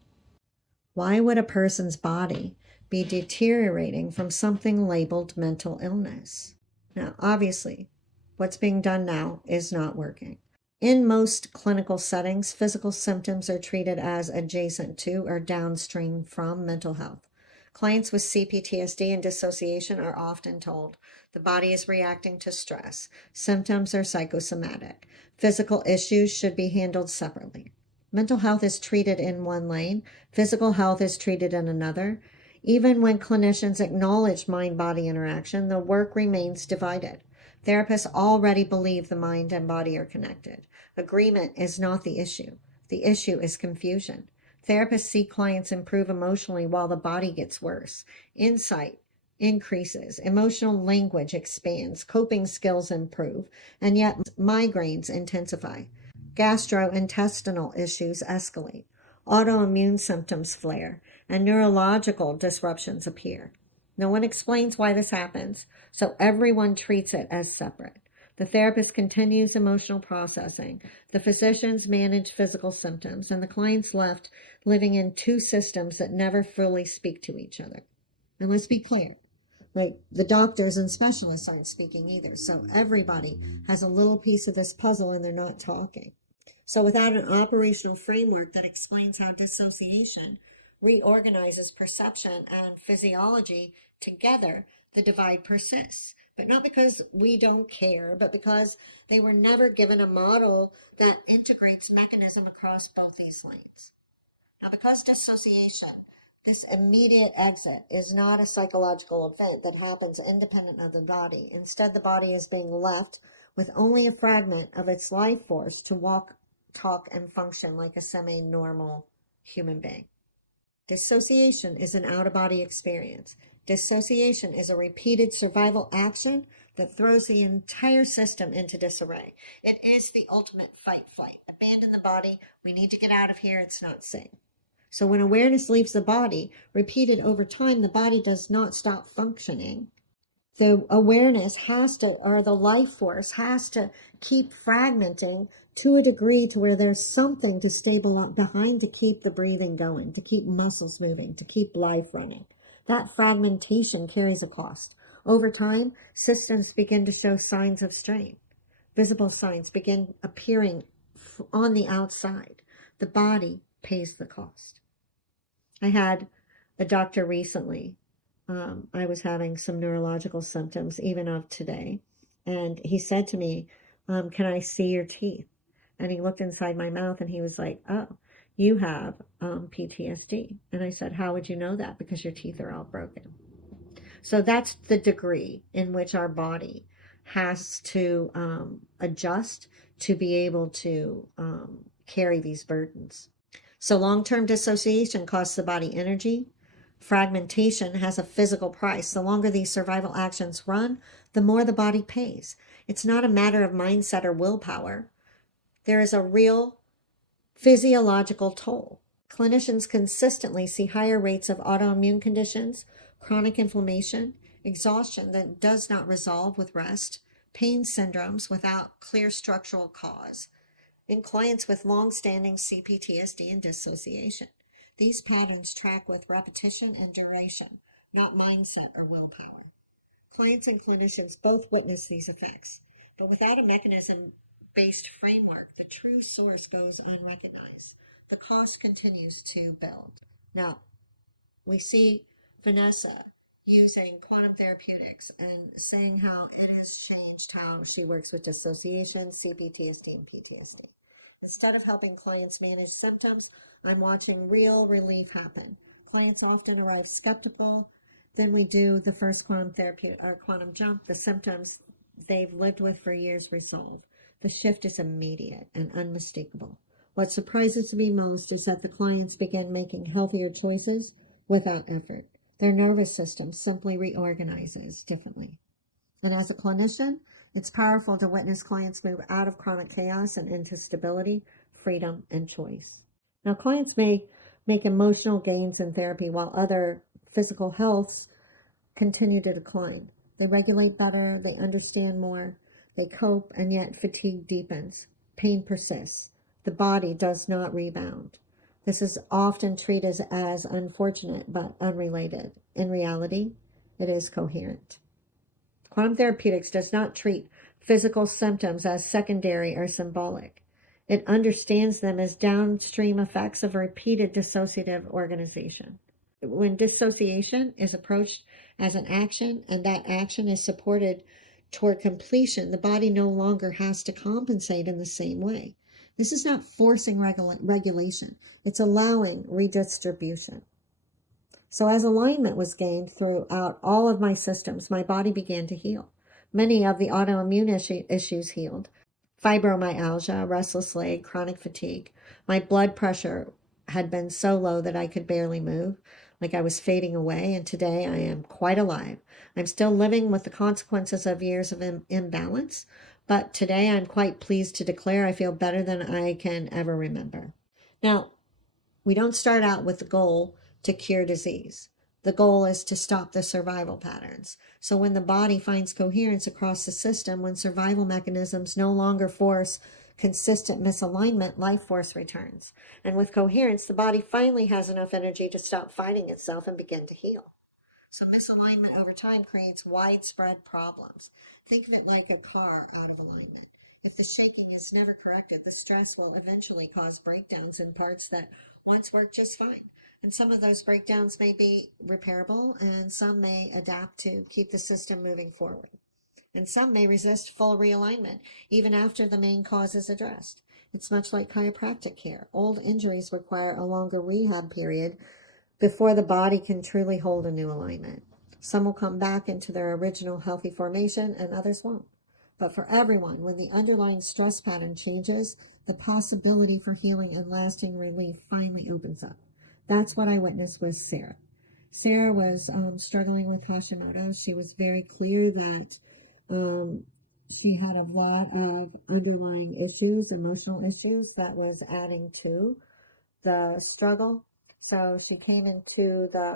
Why would a person's body be deteriorating from something labeled mental illness? Now, obviously, what's being done now is not working. In most clinical settings, physical symptoms are treated as adjacent to or downstream from mental health. Clients with CPTSD and dissociation are often told the body is reacting to stress. Symptoms are psychosomatic. Physical issues should be handled separately. Mental health is treated in one lane, physical health is treated in another. Even when clinicians acknowledge mind-body interaction, the work remains divided. Therapists already believe the mind and body are connected. Agreement is not the issue. The issue is confusion. Therapists see clients improve emotionally while the body gets worse. Insight increases, emotional language expands, coping skills improve, and yet migraines intensify. Gastrointestinal issues escalate, autoimmune symptoms flare, and neurological disruptions appear. No one explains why this happens, so everyone treats it as separate. The therapist continues emotional processing, the physicians manage physical symptoms, and the client's left living in two systems that never fully speak to each other. And let's be clear, like, the doctors and specialists aren't speaking either, so everybody has a little piece of this puzzle and they're not talking. So without an operational framework that explains how dissociation reorganizes perception and physiology together, the divide persists. But not because we don't care, but because they were never given a model that integrates mechanism across both these lanes. Now, because dissociation, this immediate exit, is not a psychological event that happens independent of the body. Instead, the body is being left with only a fragment of its life force to walk, talk, and function like a semi-normal human being. Dissociation is an out-of-body experience. Dissociation is a repeated survival action that throws the entire system into disarray. It is the ultimate fight-flight. Abandon the body. We need to get out of here. It's not safe. So when awareness leaves the body, repeated over time, the body does not stop functioning. The awareness has to, or the life force has to keep fragmenting to a degree to where there's something to stabilize behind to keep the breathing going, to keep muscles moving, to keep life running. That fragmentation carries a cost. Over time, systems begin to show signs of strain. Visible signs begin appearing on the outside. The body pays the cost. I had a doctor recently. I was having some neurological symptoms, even of today. And he said to me, can I see your teeth? And he looked inside my mouth and he was like, oh, you have PTSD. And I said, how would you know that? Because your teeth are all broken. So that's the degree in which our body has to adjust to be able to carry these burdens. So long-term dissociation costs the body energy. Fragmentation has a physical price. The longer these survival actions run, the more the body pays. It's not a matter of mindset or willpower. There is a real physiological toll. Clinicians consistently see higher rates of autoimmune conditions, chronic inflammation, exhaustion that does not resolve with rest, pain syndromes without clear structural cause, in clients with long-standing CPTSD and dissociation. These patterns track with repetition and duration, not mindset or willpower. Clients and clinicians both witness these effects, but without a mechanism-based framework, the true source goes unrecognized. The cost continues to build. Now, we see Vanessa using quantum therapeutics and saying how it has changed how she works with dissociation, CPTSD, and PTSD. Instead of helping clients manage symptoms, I'm watching real relief happen. Clients often arrive skeptical. Then we do the first quantum jump. The symptoms they've lived with for years resolve. The shift is immediate and unmistakable. What surprises me most is that the clients begin making healthier choices without effort. Their nervous system simply reorganizes differently. And as a clinician, it's powerful to witness clients move out of chronic chaos and into stability, freedom, and choice. Now, clients may make emotional gains in therapy while other physical healths continue to decline. They regulate better, they understand more, they cope, and yet fatigue deepens. Pain persists. The body does not rebound. This is often treated as unfortunate but unrelated. In reality, it is coherent. Quantum therapeutics does not treat physical symptoms as secondary or symbolic. It understands them as downstream effects of repeated dissociative organization. When dissociation is approached as an action and that action is supported toward completion, the body no longer has to compensate in the same way. This is not forcing regulation. It's allowing redistribution. So as alignment was gained throughout all of my systems, my body began to heal. Many of the autoimmune issues healed. Fibromyalgia, restless leg, chronic fatigue. My blood pressure had been so low that I could barely move, like I was fading away, and today I am quite alive. I'm still living with the consequences of years of imbalance, but today I'm quite pleased to declare I feel better than I can ever remember. Now, we don't start out with the goal to cure disease. The goal is to stop the survival patterns. So when the body finds coherence across the system, when survival mechanisms no longer force consistent misalignment, life force returns. And with coherence, the body finally has enough energy to stop fighting itself and begin to heal. So misalignment over time creates widespread problems. Think of it like a car out of alignment. If the shaking is never corrected, the stress will eventually cause breakdowns in parts that once worked just fine. And some of those breakdowns may be repairable, and some may adapt to keep the system moving forward. And some may resist full realignment, even after the main cause is addressed. It's much like chiropractic care. Old injuries require a longer rehab period before the body can truly hold a new alignment. Some will come back into their original healthy formation, and others won't. But for everyone, when the underlying stress pattern changes, the possibility for healing and lasting relief finally opens up. That's what I witnessed with Sarah. Sarah was struggling with Hashimoto's. She was very clear that she had a lot of underlying issues, emotional issues that was adding to the struggle. So she came into the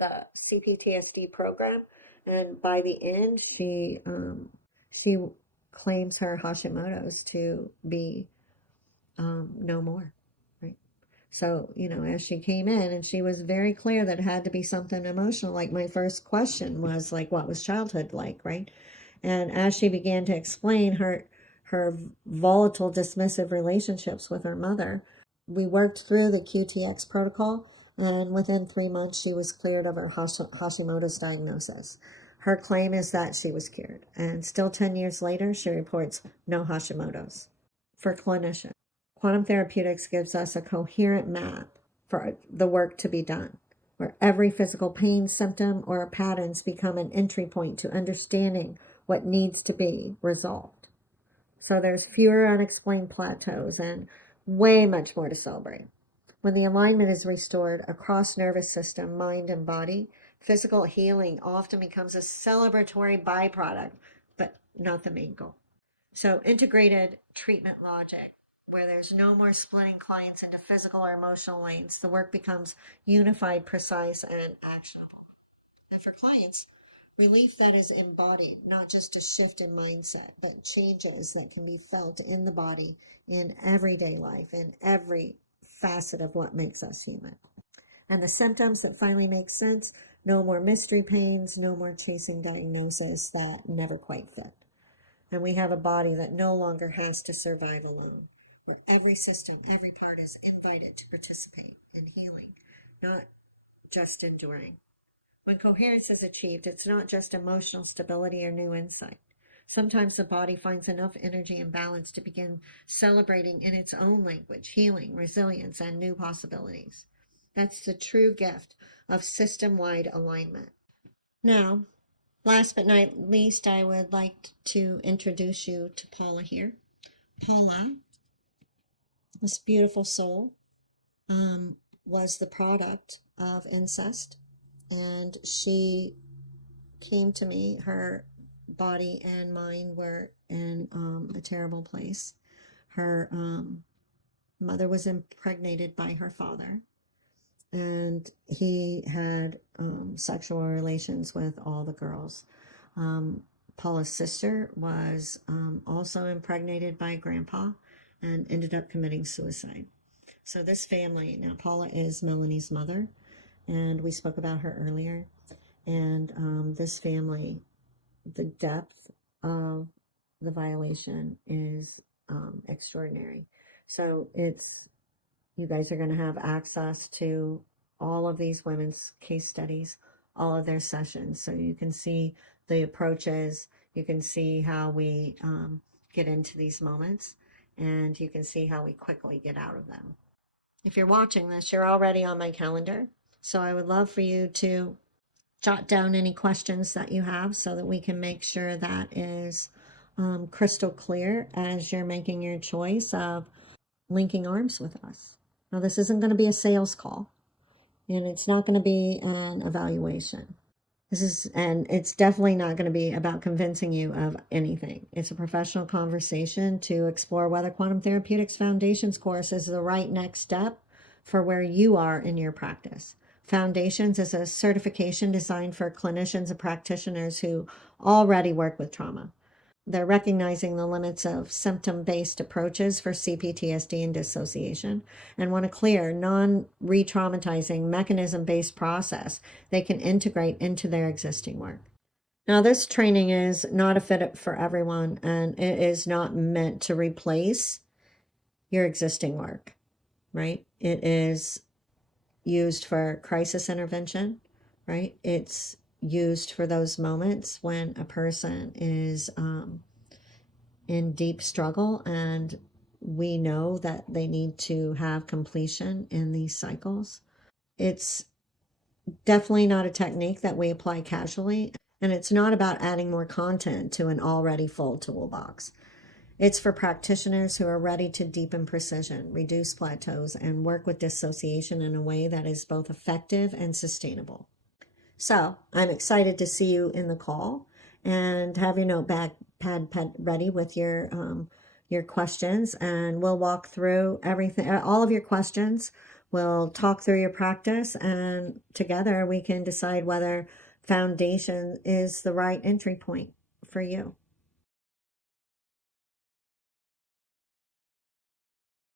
CPTSD program, and by the end, she claims her Hashimoto's to be no more. Right. So, as she came in, and she was very clear that it had to be something emotional. Like my first question was like, what was childhood like, right? And as she began to explain her volatile, dismissive relationships with her mother, we worked through the QTX protocol, and within 3 months, she was cleared of her Hashimoto's diagnosis. Her claim is that she was cured, and still 10 years later, she reports no Hashimoto's. For clinicians, quantum therapeutics gives us a coherent map for the work to be done, where every physical pain, symptom, or patterns become an entry point to understanding what needs to be resolved. So there's fewer unexplained plateaus and way much more to celebrate. When the alignment is restored across nervous system, mind, and body, physical healing often becomes a celebratory byproduct, but not the main goal. So integrated treatment logic, where there's no more splitting clients into physical or emotional lanes, the work becomes unified, precise, and actionable. And for clients, relief that is embodied, not just a shift in mindset, but changes that can be felt in the body, in everyday life, in every facet of what makes us human. And the symptoms that finally make sense, no more mystery pains, no more chasing diagnosis that never quite fit. And we have a body that no longer has to survive alone, where every system, every part is invited to participate in healing, not just enduring. When coherence is achieved, it's not just emotional stability or new insight. Sometimes the body finds enough energy and balance to begin celebrating in its own language, healing, resilience, and new possibilities. That's the true gift of system-wide alignment. Now, last but not least, I would like to introduce you to Paula here. Paula, this beautiful soul, was the product of incest, and she came to me. Her body and mind were in a terrible place. Her mother was impregnated by her father, and he had sexual relations with all the girls. Paula's sister was also impregnated by grandpa and ended up committing suicide. So this family, now Paula is Melanie's mother, and we spoke about her earlier. And this family, the depth of the violation is extraordinary. So you guys are going to have access to all of these women's case studies, all of their sessions. So you can see the approaches, you can see how we get into these moments, and you can see how we quickly get out of them. If you're watching this, you're already on my calendar. So I would love for you to jot down any questions that you have so that we can make sure that is crystal clear as you're making your choice of linking arms with us. Now, this isn't going to be a sales call, and it's not going to be an evaluation. And it's definitely not going to be about convincing you of anything. It's a professional conversation to explore whether Quantum Therapeutics Foundations course is the right next step for where you are in your practice. Foundations is a certification designed for clinicians and practitioners who already work with trauma. They're recognizing the limits of symptom-based approaches for CPTSD and dissociation and want a clear, non-re-traumatizing, mechanism-based process they can integrate into their existing work. Now, this training is not a fit for everyone, and it is not meant to replace your existing work, right? It is used for crisis intervention, right? It's used for those moments when a person is in deep struggle and we know that they need to have completion in these cycles. It's definitely not a technique that we apply casually, and it's not about adding more content to an already full toolbox. It's for practitioners who are ready to deepen precision, reduce plateaus, and work with dissociation in a way that is both effective and sustainable. So I'm excited to see you in the call and have your notepad pad ready with your questions, and we'll walk through everything, all of your questions. We'll talk through your practice, and together we can decide whether foundation is the right entry point for you.